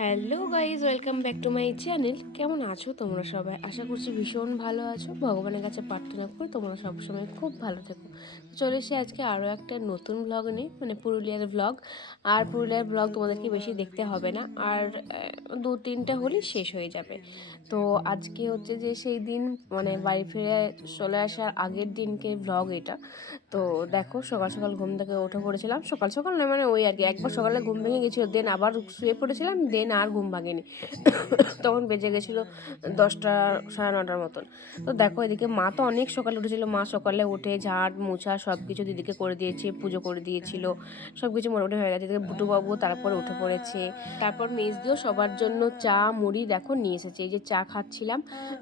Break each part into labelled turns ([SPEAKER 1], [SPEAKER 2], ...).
[SPEAKER 1] Hello guys welcome back to my channel. কেমন আছো তোমরা সবাই? আশা করছি ভীষণ ভালো আছো। ভগবানের কাছে প্রার্থনা করে তোমরা সবসময় খুব ভালো থেকো। চলে এসে আজকে আরও একটা নতুন ব্লগ নেই মানে পুরুলিয়ার ব্লগ আর পুরুলিয়ার ব্লগ তোমাদেরকে বেশি দেখতে হবে না। আর দু তিনটা হলেই শেষ হয়ে যাবে। তো আজকে হচ্ছে যে সেই দিন মানে বাড়ি ফিরে চলে আসার আগের দিনকে ব্লগ এটা। তো দেখো সকাল সকাল ঘুম থেকে উঠে পড়েছিলাম। সকাল সকাল নয় মানে ওই আর কি একবার সকালে ঘুম ভেঙে গেছিল দেন আবার শুয়ে পড়েছিলাম দেন আর ঘুম ভাঙেনি। তখন বেজে গেছিল দশটা সাড়ে নটার মতন। তো দেখো এদিকে মা তো অনেক সকালে উঠেছিল। মা সকালে উঠে ঝাড়, মোছা সব কিছু দিদিকে করে দিয়েছে, পুজো করে দিয়েছিল। সব কিছু মোটামুটি হয়ে গেছে। এদিকে বুটুবাবু তারপরে উঠে পড়েছে। তারপর মেজ দিয়েও সবার জন্য চা, মুড়ি দেখো নিয়ে এসেছে। এই যে চা খাচ্ছিলাম।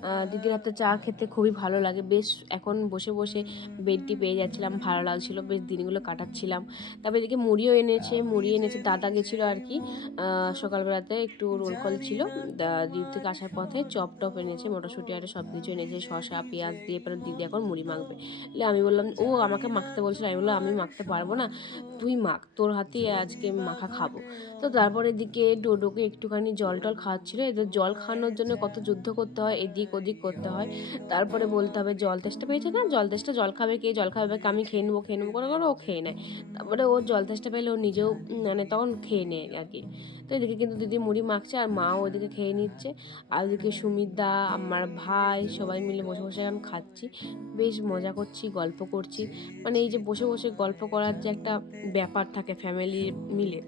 [SPEAKER 1] আহ, দিদির হাতে চা খেতে খুবই ভালো লাগে। বেশ এখন বসে বসে বেডটি পেয়ে যাচ্ছিলাম ভালো লাগছিল বেশ দিনগুলো কাটাচ্ছিলাম। তারপর এদিকে মুড়িও এনেছে মুড়ি এনেছে দাদা গেছিল আর কি। সকালবেলাতে একটু রোল কল ছিল। দিদি থেকে আসার পথে চপ টপ এনেছে মটরশুঁটি আর সব কিছু এনেছে শসা পেঁয়াজ দিয়ে পরে দিদি এখন মুড়ি মাখবে। আমি বললাম ও আমাকে মাখতে বলছিল। আমি বললাম আমি মাখতে পারব না তুই মাখ তোর হাতেই আজকে মাখা খাব। তো তারপর এদিকে ডোডোকে একটুখানি জল টল খাওয়াচ্ছিল। এদের জল খাওয়ানোর জন্য কত যুদ্ধ করতে হয়, এদিক ওদিক করতে হয়। তারপরে বলতে হবে জল তেষ্টা পেয়েছে না? জল তেষ্টা জল খাবে কে? জল খাবে আমি খেয়ে নেব খেয়ে নেব করে করে ও খেয়ে নেয়। তারপরে ও জল তেষ্টা পেলে ও নিজেও মানে তখন খেয়ে নেয় আর কি তো এদিকে কিন্তু দিদি মুড়ি মাখছে আর মাও ওদিকে খেয়ে নিচ্ছে। আর ওদিকে সুমিতদা, আমার ভাই সবাই মিলে বসে বসে এখন খাচ্ছি। বেশ মজা করছি, গল্প করছি। মানে এই যে বসে বসে গল্প করার যে একটা ব্যাপার থাকে ফ্যামিলি মিলে।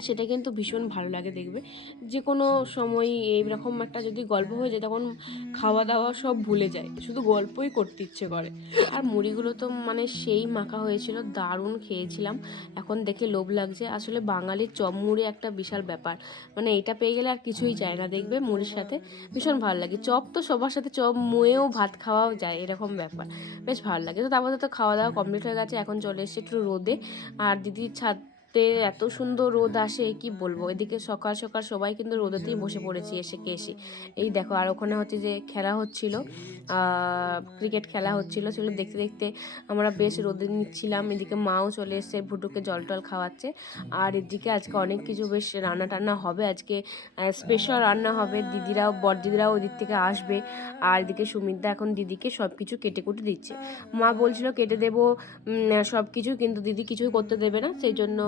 [SPEAKER 1] সেটা কিন্তু ভীষণ ভালো লাগে দেখবে। যে কোনো সময় এইরকম একটা যদি গল্প হয়ে যায়, তখন খাওয়া দাওয়া সব ভুলে যায়। শুধু গল্পই করতে ইচ্ছে করে। আর মুড়িগুলো তো মানে সেই মাখা হয়েছিল, দারুণ খেয়েছিলাম। এখন দেখে লোভ লাগছে। আসলে বাঙালির চপ মুড়ি একটা বিশাল ব্যাপার। মানে এটা পেয়ে গেলে আর কিছুই চায় না দেখবে মুড়ির সাথে। ভীষণ ভালো লাগে। চপ তো সবার সাথে চপ মুয়েও ভাত খাওয়াও যায় এরকম ব্যাপার। বেশ ভালো লাগে। তো তারপরে তো খাওয়া দাওয়া কমপ্লিট হয়ে গেছে। এখন চলে এসেছে একটু রোদে। আর দিদির ছাদ এত সুন্দর রোদ আসে, কি বলব? এদিকে সকাল সকাল সবাই কিন্তু রোদেতেই বসে পড়েছি এসে কে এসে। এই দেখো, আর ওখানে হচ্ছে যে খেলা হচ্ছিল ক্রিকেট খেলা হচ্ছিল, সেগুলো দেখতে দেখতে আমরা বেশ রোদে নিচ্ছিলাম। এদিকে মাও চলে এসছে ভুটুকে জল টল খাওয়াচ্ছে। আর এদিকে আজকে অনেক কিছু বেশ রান্না টান্না হবে। আজকে স্পেশাল রান্না হবে। দিদিরাও বড় দিদিরাও ওদিক থেকে আসবে। আর এদিকে সুমিতদা এখন দিদিকে সব কিছু কেটে কুটে দিচ্ছে। মা বলছিল কেটে দেবো সব কিছু কিন্তু দিদি কিছুই করতে দেবে না। সেই জন্য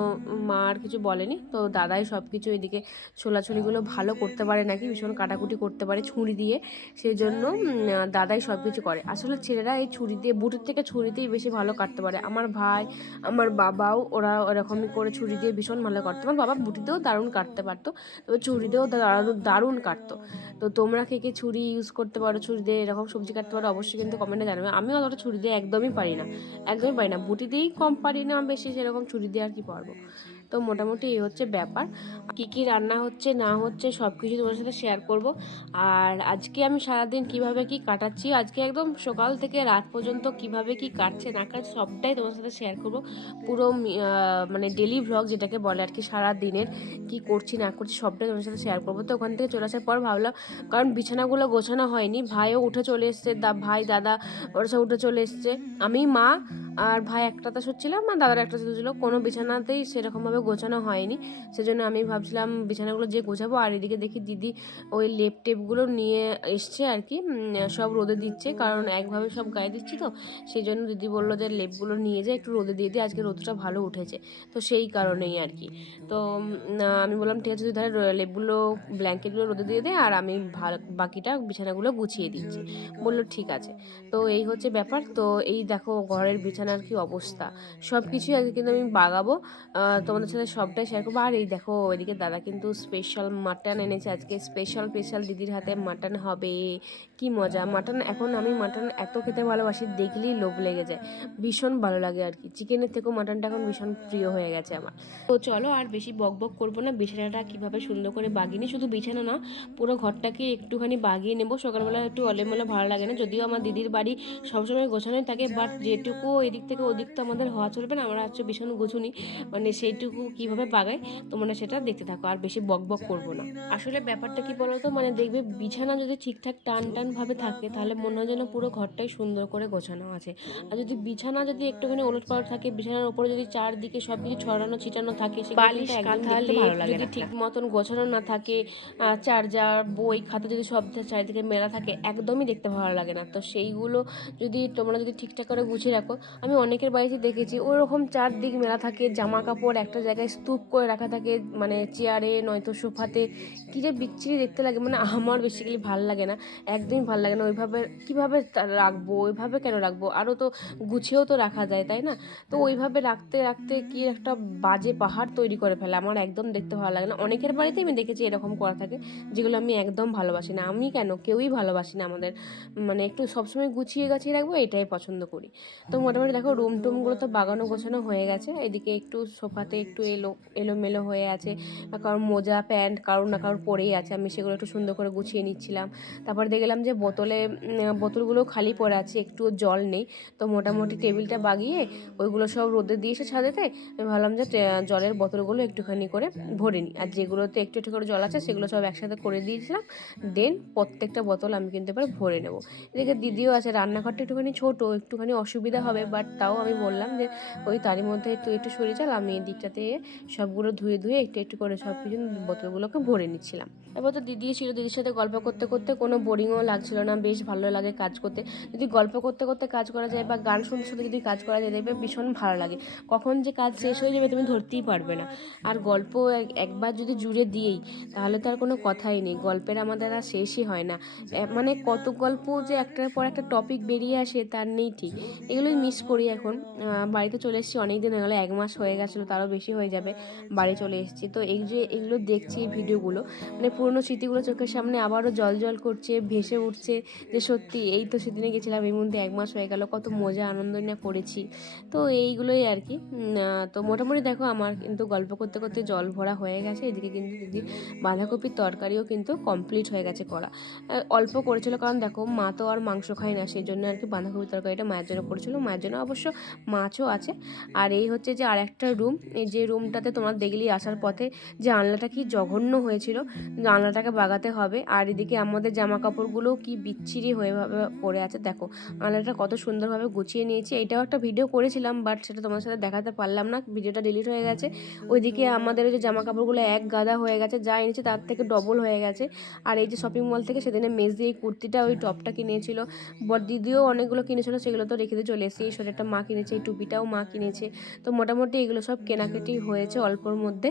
[SPEAKER 1] মা আর কিছু বলেনি। তো দাদাই সব কিছু এদিকে ছোলাছুলিগুলো ভালো করতে পারে নাকি? ভীষণ কাটাকুটি করতে পারে ছুরি দিয়ে। সেই জন্য দাদাই সব কিছু করে। আসলে ছেলেরা এই ছুরি দিয়ে, বুটের থেকে ছুরিতেই বেশি ভালো কাটতে পারে। আমার ভাই, আমার বাবাও ওরা ওরকমই করে ছুরি দিয়ে ভীষণ ভালো কাটতো। আমার বাবা বুটিতেও দারুণ কাটতে পারতো। তবে ছুরি দিয়েও দারুণ দারুণ কাটতো। তো তোমরা কে কে ছুরি ইউজ করতে পারো, ছুরি দিয়ে এরকম সবজি কাটতে পারো, অবশ্যই কিন্তু কমেন্টে জানাবে। আমি অতটা ছুরি দিয়ে একদমই পারি না, একদমই পারি না। বুটি দিয়েই কম পারি না, বেশি সেরকম ছুরি দিয়ে আর কি পারব। তো মোটামুটি এই হচ্ছে ব্যাপার। কি কি রান্না হচ্ছে, না হচ্ছে সব কিছু তোমার সাথে শেয়ার করব। আর আজকে আমি সারাদিন কীভাবে কি কাটাচ্ছি, আজকে একদম সকাল থেকে রাত পর্যন্ত কীভাবে কি কাটছে, না কাটছে, সবটাই তোমার সাথে শেয়ার করব। পুরো মানে ডেলি ভ্লগ যেটাকে বলে আর কি সারা দিনের কি করছি, না করছি, সবটাই তোমার সাথে শেয়ার করব। তো ওখান থেকে চলে আসার পর ভাবলাম, কারণ বিছানাগুলো গোছানো হয়নি, ভাইও উঠে চলে এসছে, দা, ভাই, দাদা, ওরা সব উঠে চলে এসছে। আমি, মা আর ভাই একটাতে শুচ্ছিলাম, আর দাদার একটা শুচ্ছিল কোনো বিছানাতেই সেরকমভাবে গোছানো হয়নি। সেজন্য আমি ভাবছিলাম বিছানাগুলো যে গোছাবো, আর এদিকে দেখি দিদি ওই লেপ টেপগুলো নিয়ে এসছে আর কি সব রোদে দিচ্ছে। কারণ একভাবে সব গায়ে দিচ্ছি তো, সেই জন্য দিদি বলল যে লেপগুলো নিয়ে যায় একটু রোদে দিয়ে দিই, আজকে রোদটা ভালো উঠেছে। তো সেই কারণেই আর কি। তো আমি বললাম, ঠিক আছে, তুই তাহলে লেপগুলো, ব্ল্যাঙ্কেটগুলো রোদে দিয়ে দে, আর আমি বাকিটা বিছানাগুলো গুছিয়ে দিচ্ছি। বলল, ঠিক আছে। তো এই হচ্ছে ব্যাপার। তো এই দেখো, ঘরের বিছানার কি অবস্থা। সব কিছুই আজকে কিন্তু আমি বাগাবো। তোমাদের সাথে সবটাই শেয়ার করব। আর এই দেখো এদিকে দাদা কিন্তু স্পেশাল মাটন এনেছে আজকে। স্পেশাল স্পেশাল দিদির হাতে মাটন হবে। কি মজা। মাটন এখন আমি মাটন এত খেতে ভালোবাসি, দেখলেই লোভ লেগে যায়। ভীষণ ভালো লাগে আর কি। চিকেনের থেকেও মাটনটা এখন ভীষণ প্রিয় হয়ে গেছে আমার। তো চলো আর বেশি বক বক করব না। বিছানাটা কীভাবে সুন্দর করে বাগিয়ে নিই শুধু বিছানা না, পুরো ঘরটাকে একটুখানি বাগিয়ে নেব। সকালবেলা একটু অলেমলে ভালো লাগে না। যদিও আমার দিদির বাড়ি সবসময় গোছানোই থাকে বাট যেটুকু এদিক থেকে ওদিক তো আমাদের হওয়া চলবে না আমরা হচ্ছে ভীষণ গোছুনি মানে সেইটুকু কীভাবে বাগাই তোমরা সেটা দেখতে থাকো আর বেশি বক বক করব না। আসলে ব্যাপারটা কি বলতো মানে দেখবে বিছানা যদি ঠিকঠাক টান টানভাবে থাকে তাহলে মনে হয় যেন পুরো ঘরটাই সুন্দর করে গোছানো আছে। আর যদি বিছানা যদি একটুখানি ওলট পালট থাকে বিছানার উপরে যদি চারদিকে সব কিছু ছড়ানো ছিটানো থাকে
[SPEAKER 2] যদি
[SPEAKER 1] ঠিক মতন গোছানো না থাকে চার্জার বই খাতা যদি সব চারিদিকে মেলা থাকে একদমই দেখতে ভালো লাগে না। তো সেইগুলো যদি তোমরা যদি ঠিকঠাক করে গুছিয়ে রাখো আমি অনেকের বাড়িতে দেখেছি, ওরকম চারদিক মেলা থাকে জামা কাপড় একটা জায়গায় স্তূপ করে রাখা থাকে মানে চেয়ারে, নয়তো সোফাতে। কী যে বিচ্ছিরি দেখতে লাগে মানে আমার বেসিক্যালি ভালো লাগে না, একদমই ভালো লাগে না। ওইভাবে কীভাবে রাখব, ওইভাবে কেন রাখব? আরও তো গুছিয়েও তো রাখা যায়, তাই না? তো ওইভাবে রাখতে রাখতে কি একটা বাজে পাহাড় তৈরি করে ফেলে, আমার একদম দেখতে ভালো লাগে না। অনেকের বাড়িতে আমি দেখেছি এরকম করা থাকে, যেগুলো আমি একদম ভালোবাসি না। আমি কেন? কেউই ভালোবাসি না আমাদের। মানে একটু সবসময় গুছিয়ে গাছিয়ে রাখব, এটাই পছন্দ করি। তো মোটামুটি দেখো রুম টুমগুলো তো বাগানো গোছানো হয়ে গেছে। এদিকে একটু সোফাতে একটু এলো, এলোমেলো হয়ে আছে। কারণ মোজা, প্যান্ট, কারোর না কারোর পরেই আছে। আমি সেগুলো একটু সুন্দর করে গুছিয়ে নিচ্ছিলাম। তারপর দেখলাম যে বোতলে বোতলগুলো খালি পড়ে আছে একটু জল নেই। তো মোটামুটি টেবিলটা বাগিয়ে ওইগুলো সব রোদে দিয়েছে ছাদেতে আমি ভাবলাম যে জলের বোতলগুলো একটুখানি করে ভরে নিই আর যেগুলোতে একটু একটু করে জল আছে, সেগুলো সব একসাথে করে দিয়েছিলাম। দেন প্রত্যেকটা বোতল আমি কিন্তু এবার ভরে নেব। এদিকে দিদিও আছে, রান্নাঘরটা একটুখানি ছোটো, একটুখানি অসুবিধা হবে বাট তাও আমি বললাম যে, ওই তারই মধ্যে একটু একটু সরে চাল আমি এই দিকটাতে সবগুলো ধুয়ে ধুয়ে একটু একটু করে সব কিছু বোতলগুলোকে ভরে নিচ্ছিলাম। এবার তো দিদি ছিল, দিদির সাথে গল্প করতে করতে কোনো বোরিংও লাগছিল না, বেশ ভালো লাগে কাজ করতে। যদি গল্প করতে করতে কাজ করা যায় বা গান শুনতে শুনতে যদি কাজ করা যায়, দেখবে ভীষণ ভালো লাগে। কখন যে কাজ শেষ হয়ে যাবে তুমি ধরতেই পারবে না। আর গল্প এক- একবার যদি জুড়ে দিয়েই, তাহলে তো আর কোনো কথাই নেই। গল্পের আমাদের আর শেষই হয় না। মানে কত গল্প যে একটার পর একটা টপিক বেরিয়ে আসে, তার নেই ঠিক। এগুলোই মিস করি এখন। বাড়িতে চলে এসেছি অনেক দিন হয়ে গেলো, এক মাস হয়ে গেছিল, তারও বেশি হয়ে যাবে। বাড়ি চলে এসেছি। তো এই যে এগুলো দেখছি ভিডিওগুলো মানে পুরনো স্মৃতিগুলো চোখের সামনে আবারও জল জল করছে, ভেসে উঠছে যে সত্যি এই তো সেদিনে গেছিলাম, এই মধ্যে এক মাস হয়ে গেল, কত মজা আনন্দ নিয়ে করেছি। তো এইগুলোই আর কি। তো মোটামুটি দেখো আমার কিন্তু গল্প করতে করতে জল ভরা হয়ে গেছে, এদিকে কিন্তু দিদি বাঁধাকপির তরকারিও কিন্তু কমপ্লিট হয়ে গেছে করা। অল্প করেছিল, কারণ দেখো মা তো আর মাংস খায় না, সেই জন্য আর কি বাঁধাকপির তরকারিটা মায়ের জন্য করেছিল, মায়ের জন্য অবশ্য মাছও আছে। আর এই হচ্ছে যে আর একটা রুম এই যে রুমটাতে তোমার দেখলেই আসার পথে যে আনলাটা কি জঘন্য হয়েছিল আনলাটাকে বাগাতে হবে। আর এদিকে আমাদের জামা কাপড়গুলো কি বিচ্ছিরি হয়ে পড়ে আছে দেখো। আনলাটা কত সুন্দরভাবে গুছিয়ে নিয়েছি। এটাও একটা ভিডিও করেছিলাম বাট সেটা তোমার সাথে দেখাতে পারলাম না। ভিডিওটা ডিলিট হয়ে গেছে। ওইদিকে আমাদের ওই যে জামা কাপড়গুলো এক গাদা হয়ে গেছে যা এনেছি তার থেকে ডবল হয়ে গেছে। আর এই যে শপিং মল থেকে সেদিনে মেজ দিয়ে কুর্তিটা ওই টপটা কিনেছিল। বর দিদিও অনেকগুলো কিনেছিল সেগুলো তো রেখে দিয়ে চলে এসেছি। এই সোয়েটারটা মা কিনেছে এই টুপিটাও মা কিনেছে। তো মোটামুটি এগুলো সব কেনাকাটি হয়েছে অল্পর মধ্যে।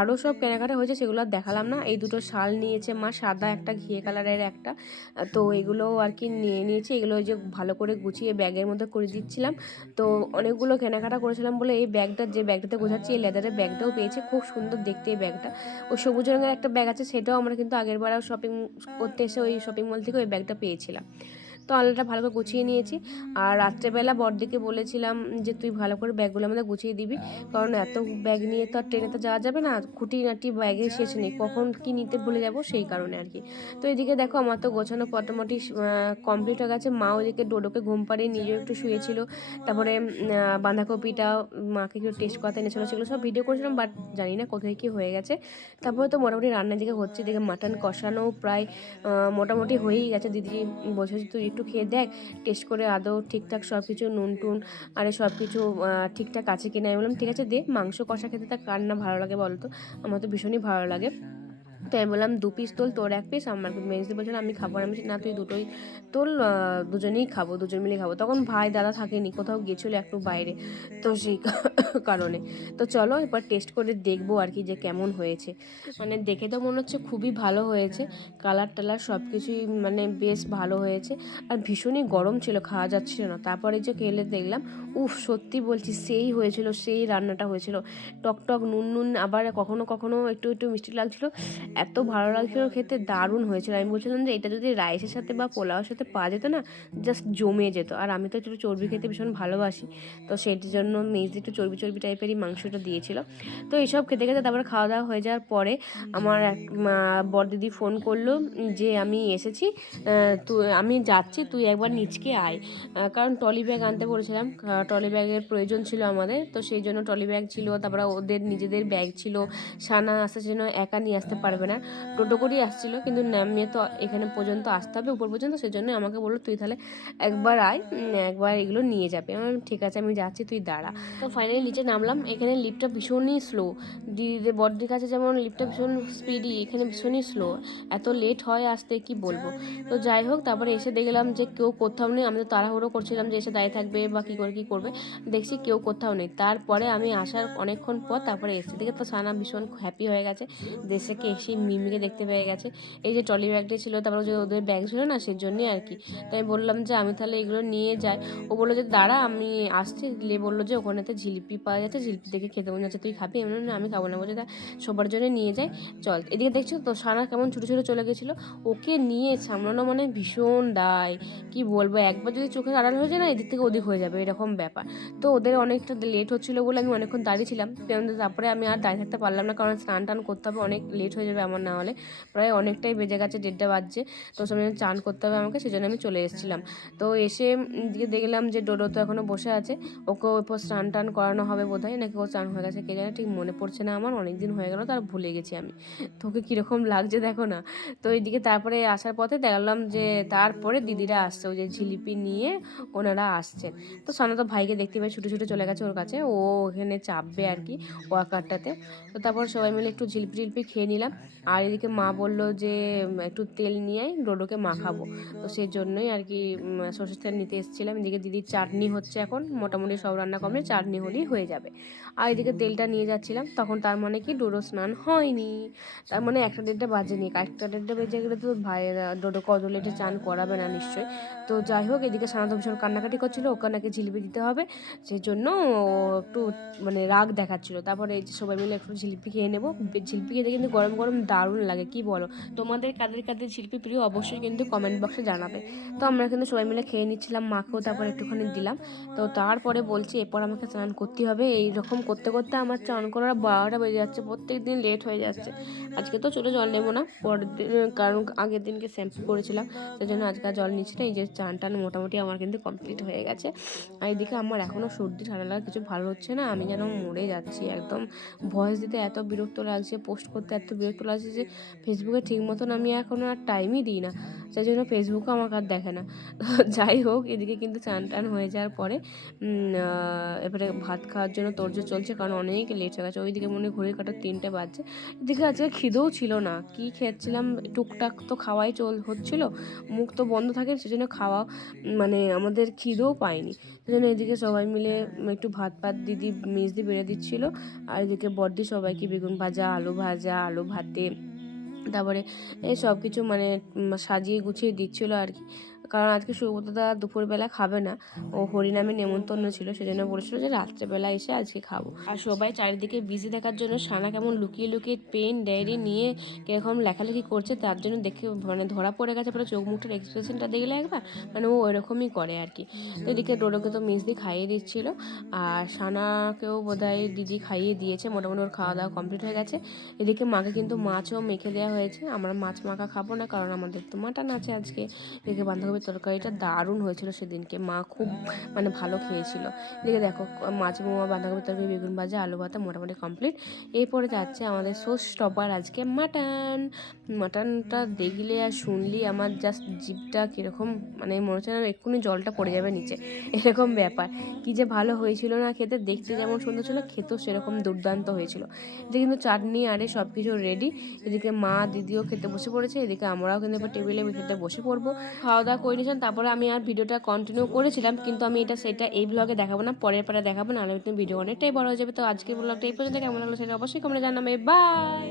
[SPEAKER 1] আরও সব কেনাকাটা হয়েছে সেগুলো আর দেখালাম না। এই দুটো শাল নিয়েছে। মা সাদা একটা, ঘিয়ে কালারের একটা। তো এগুলো আর কি নিয়ে নিয়েছি। এগুলো যে ভালো করে গুছিয়ে ব্যাগের মধ্যে করে দিচ্ছিলাম। তো অনেকগুলো কেনাকাটা করেছিলাম বলে এই ব্যাগটা, যে ব্যাগটাতে গোছাচ্ছি, এই লেদারের ব্যাগটাও পেয়েছে। খুব সুন্দর দেখতে এই ব্যাগটা। ও সবুজ রঙের একটা ব্যাগ আছে, সেটাও আমরা কিন্তু আগের বারও শপিং করতে এসে ওই শপিং মল থেকে ওই ব্যাগটা পেয়েছিলাম। তো আলাটা ভালো করে গুছিয়ে নিয়েছি। আর রাত্রেবেলা বড়দিকে বলেছিলাম যে, তুই ভালো করে ব্যাগগুলো আমাদের গুছিয়ে দিবি। কারণ এত ব্যাগ নিয়ে তো আর ট্রেনে তো যাওয়া যাবে না। খুঁটিনাটি ব্যাগে শেষ নেই। কখন কি নিতে ভুলে যাব সেই কারণে আর কি। তো এদিকে দেখো, আমার তো গোছানো মোটামুটি কমপ্লিট হয়ে গেছে। মা ওদিকে ডোডোকে ঘুম পাড়িয়ে নিজেও একটু শুয়েছিল। তারপরে বাঁধাকপিটা মাকে একটু টেস্ট করতে এনেছিলো। সেগুলো সব ভিডিও করেছিলাম বাট জানি না কোথায় কি হয়ে গেছে। তারপরে তো মোটামুটি রান্নার দিকে হচ্ছে। এদিকে মাটন কষানো প্রায় মোটামুটি হয়েই গেছে। দিদি বলছে তুই একটু খেয়ে দেখ টেস্ট করে আদৌ ঠিকঠাক সব কিছু নুন টুন, আরে সব কিছু ঠিকঠাক আছে কিনা। আমি বললাম, ঠিক আছে, দে, মাংস কষা খেতে তার কার না ভালো লাগে বলতো? আমার তো ভীষণই ভালো লাগে। তো আমি বললাম, দু পিস তোল, তোর এক পিস আমার মেজদি বলছিল, আমি খাব। আমি না, তুই দুটোই তোল দুজনেই খাব, দুজন মিলে খাব। তখন ভাই দাদা থাকেনি, কোথাও গেছিল একটু বাইরে, তো সেই কারণে। তো চলো এবার টেস্ট করে দেখব আর কি যে কেমন হয়েছে। মানে দেখে তো মনে হচ্ছে খুবই ভালো হয়েছে কালার টালার সব কিছুই মানে বেশ ভালো হয়েছে, আর ভীষণই গরম ছিল, খাওয়া যাচ্ছিল না। তারপরে যে খেলে দেখলাম, উফ, সত্যি বলছি, সেই হয়েছিল, সেই রান্নাটা হয়েছিল। টক টক নুন নুন আবার কখনো কখনো একটু একটু মিষ্টি লাগছিল এত ভালো লাগছিল খেতে, দারুণ হয়েছিল। আমি বলছিলাম যে, এটা যদি রাইসের সাথে বা পোলাওর সাথে পাওয়া যেত না জাস্ট জমে যেত। আর আমি তো একটু চর্বি খেতে ভীষণ ভালোবাসি। তো সেটির জন্য মেজদি একটু চর্বি চর্বি টাইপেরই মাংসটা দিয়েছিল। তো এইসব খেতে খেতে তারপরে খাওয়া দাওয়া হয়ে যাওয়ার পরে আমার এক বড় দিদি ফোন করল যে, আমি এসেছি তুই আমি যাচ্ছি, তুই একবার নিচকে আয়। কারণ টলি ব্যাগ আনতে বলেছিলাম। ট্রলি ব্যাগের প্রয়োজন ছিল আমাদের। তো সেই জন্য ট্রলি ব্যাগ ছিল। তারপরে ওদের নিজেদের ব্যাগ ছিল। সানা আসার জন্য একা নিয়ে আসতে পারবে না। টোটো করেই আসছিল। কিন্তু নামিয়ে তো এখানে পর্যন্ত আসতে হবে উপর পর্যন্ত। সেজন্য আমাকে বলল তুই তাহলে একবার আয় একবার এগুলো নিয়ে যাবে। আমি বললাম, ঠিক আছে আমি যাচ্ছি তুই দাঁড়া। তো ফাইনালি নিচে নামলাম। এখানে লিফটটা ভীষণই স্লো দিদিদের বডির কাছে যেমন লিফটটা ভীষণ স্পিডি এখানে ভীষণই স্লো এত লেট হয় আসতে কি বলব? তো যাই হোক তারপরে এসে দেখলাম যে কেউ কোথাও নেই। আমি তো তাড়াহুড়ো করছিলাম যে এসে দাঁড়িয়ে থাকবে বা কী করে কী করবে। দেখছি কেউ কোথাও নেই। তারপরে আমি আসার অনেকক্ষণ পর তারপরে এসে দেখে তো সানা ভীষণ হ্যাপি হয়ে গেছে। দেশেকে এসে মিমিকে দেখতে পেয়ে গেছে। এই যে ট্রলি ব্যাগটি ছিল তারপরে যে ওদের ব্যাগ ছিল না সেই জন্যই আর কি। তো আমি বললাম যে আমি তাহলে এগুলো নিয়ে যাই। ও বলল যে দাঁড়া আমি আসছি। দিয়ে বলল যে ওখানেতে জিলিপি পাওয়া যাচ্ছে জিলিপি দেখে খেতে মনে যাচ্ছে। তুই খাবি? আমি বললাম, না আমি খাব না। বলছে "তা সবার জন্য নিয়ে যাই। চল। এদিকে দেখছ তো সানা কেমন ছোটো ছোটো চলে গেছিল। ওকে নিয়ে সামলানো মানে ভীষণ দায়। কি বলব একবার যদি চোখের আড়াল হয়ে যায় না এদিক থেকে ওদিক হয়ে যাবে এরকম ব্যাপার। তো ওদের অনেকটা লেট হচ্ছিল বলে আমি অনেকক্ষণ দাঁড়িয়েছিলাম তারপরে আমি আর দাঁড়িয়ে থাকতে পারলাম না কারণ স্নান টান করতে হবে অনেক লেট হয়ে যাবে আমার না হলে। প্রায় অনেকটাই বেজে গেছে, দেড়টা বাজছে। তো সময় চান করতে হবে আমাকে, সেজন্য আমি চলে এসেছিলাম। তো এসে দিয়ে দেখলাম যে ডোডো তো এখনও বসে আছে। ওকে ওপর স্নান টান করানো হবে বোধ হয় নাকি ও স্নান হয়ে গেছে কে জানে, ঠিক মনে পড়ছে না আমার অনেক দিন হয়ে গেল, তার ভুলে গেছি আমি। তো ওকে কীরকম লাগছে দেখো না। তো এইদিকে তারপরে আসার পথে দেখলাম যে তারপরে দিদিরা আসছে, ওই যে ঝিলিপি নিয়ে ওনারা আসছেন তো সানা তো ভাইকে দেখতে পাই ছুটে ছুটে চলে গেছে ওর কাছে, ও ওখানে চাপবে আর কি, ওয়াকারটাতে। তো তারপর সবাই মিলে একটু ঝিলিপি টিলিপি খেয়ে নিলাম। আর এদিকে মা বলল যে একটু তেল নিয়ে ডোডোকে মাখাবো। তো সেই জন্যই আর কি সর্ষের তেল নিতে এসেছিলাম। এদিকে দিদির চাটনি হচ্ছে এখন, মোটামুটি সব রান্না কমে চাটনি হলেই হয়ে যাবে। আর এদিকে তেলটা নিয়ে যাচ্ছিলাম, তখন তার মানে কি, ডোডো স্নান হয়নি। তার মানে একটা দেড়টা বাজেনি একটা দেড়টা বেজে গেলে তো ভাই ডোডো কত চান করাবে না নিশ্চয়ই। তো যাই হোক, এদিকে সানাতো ভীষণ কান্নাকাটি করছিল, ওকে নাকি জিলিপি দিতে হবে। সেই জন্য একটু মানে রাগ দেখাচ্ছিল। তারপরে এই যে সবাই মিলে একটু জিলিপি খেয়ে নেব। জিলিপি খেতে কিন্তু গরম গরম দারুণ লাগে, কি বলো? তোমাদের কাদের কাদের জিলিপি প্রিয় অবশ্যই কিন্তু কমেন্ট বক্সে জানাবে। তো আমরা কিন্তু সবাই মিলে খেয়ে নিচ্ছিলাম, মাকেও তারপর একটুখানি দিলাম। তো তারপরে বলছি, এরপর আমাকে স্নান করতে হবে। এইরকম করতে করতে আমার চান করার বারোটা বেজে যাচ্ছে প্রত্যেক দিন লেট হয়ে যাচ্ছে। আজকে তো চলে জল নেব না, পরের দিন, কারণ আগের দিনকে শ্যাম্পু করেছিলাম, সেই জন্য আজকে জল নিচ্ছি না, এই যে চান টান মোটামুটি আমার কিন্তু কমপ্লিট হয়ে গেছে। আর এদিকে আমার এখনও সর্দি ঠান্ডা লাগা কিছু ভালো হচ্ছে না, আমি যেন মরে যাচ্ছি, একদম ভয়েস দিতে এত বিরক্ত লাগছে পোস্ট করতে এত বিরক্ত লাগছে। যে ফেসবুকে ঠিক মতন আমি এখন আর টাইমই দিই না। সেই জন্য ফেসবুকও আমাকে আর দেখে না। যাই হোক, এদিকে কিন্তু চান টান হয়ে যাওয়ার পরে এবারে ভাত খাওয়ার জন্য তোরজোর চলছে কারণ অনেক লেট হয়ে গেছে। ওইদিকে মনে হয় কাটার তিনটে বাজছে। এদিকে আজকে খিদেও ছিল না। কি খেয়েছিলাম? টুকটাক তো খাওয়াই চল, হচ্ছিল। মুখ তো বন্ধ থাকে, সেজন্য খাওয়া মানে আমাদের খিদেও পায়নি। সেজন্য এদিকে সবাই মিলে একটু ভাত ভাত দিদি মিষ্টি বেড়ে দিচ্ছিল। আর এদিকে বড়দি সবাইকে বেগুন ভাজা, আলু ভাজা, আলু ভাতে তারপরে সব কিছু মানে সাজিয়ে গুছিয়ে দিচ্ছিল আর কি। কারণ আজকে সুব্রতদা দুপুরবেলা খাবে না। ও হরিনামে নেমন্তন্ন ছিল, সেজন্য বলেছিল যে রাত্রেবেলা এসে আজকে খাব। আর সবাই চারিদিকে বিজি দেখার জন্য সানা কেমন লুকিয়ে লুকিয়ে পেন ডায়েরি নিয়ে কীরকম লেখালেখি করছে, তার জন্য দেখে মানে ধরা পড়ে গেছে পরে চোখ মুখটার এক্সপ্রেশনটা দেখলে একবার মানে ও ওইরকমই করে আর কি। তো এদিকে ডোডোকে তো মিসদি খাইয়ে দিচ্ছিল, আর সানাকেও বোধহয় দিদি খাইয়ে দিয়েছে, মোটামুটি ওর খাওয়া দাওয়া কমপ্লিট হয়ে গেছে। এদিকে মাকে কিন্তু মাছও মেখে দেওয়া হয়েছে, আমরা মাছ মাখা খাব না, কারণ আমাদের তো মাটন আছে আজকে। এদিকে বাঁধাকপির তরকারিটা দারুণ হয়েছিল সেদিনকে। মা খুব মানে ভালো খেয়েছিল। এদিকে দেখো, মাছ, মোমা বাঁধাকপির তরকারি, বেগুন ভাজা, আলু ভাতা মোটামুটি কমপ্লিট এরপরে যাচ্ছে আমাদের সোস স্টপার আজকে মাটন। মাটনটা দেখলে আর শুনলি আমার জাস্ট জিভটা কীরকম মানে মনে হচ্ছে না এক্ষুনি জলটা পড়ে যাবে নিচে। এরকম ব্যাপার। কি যে ভালো হয়েছিল না খেতে, দেখতে যেমন সুন্দর ছিল, খেতেও সেরকম দুর্দান্ত হয়েছিল। এদিকে কিন্তু চাটনি, আরে সব কিছু রেডি এদিকে মা, দিদিও খেতে বসে পড়েছে। এদিকে আমরাও কিন্তু এবার টেবিলে খেতে বসে পড়ব। খাওয়া দাওয়া করে নিয়েছিলাম তারপরে আমি আর ভিডিওটা কন্টিনিউ করেছিলাম, কিন্তু আমি এটা সেটা এই ব্লগে দেখাবো না, পরের পরে দেখাবো, নাহলে কিন্তু ভিডিও অনেকটাই বড় হয়ে যাবে। তো আজকের ব্লগটা এই পর্যন্ত, কেমন লাগল সেটা অবশ্যই কমেন্টে জানাবে। বাই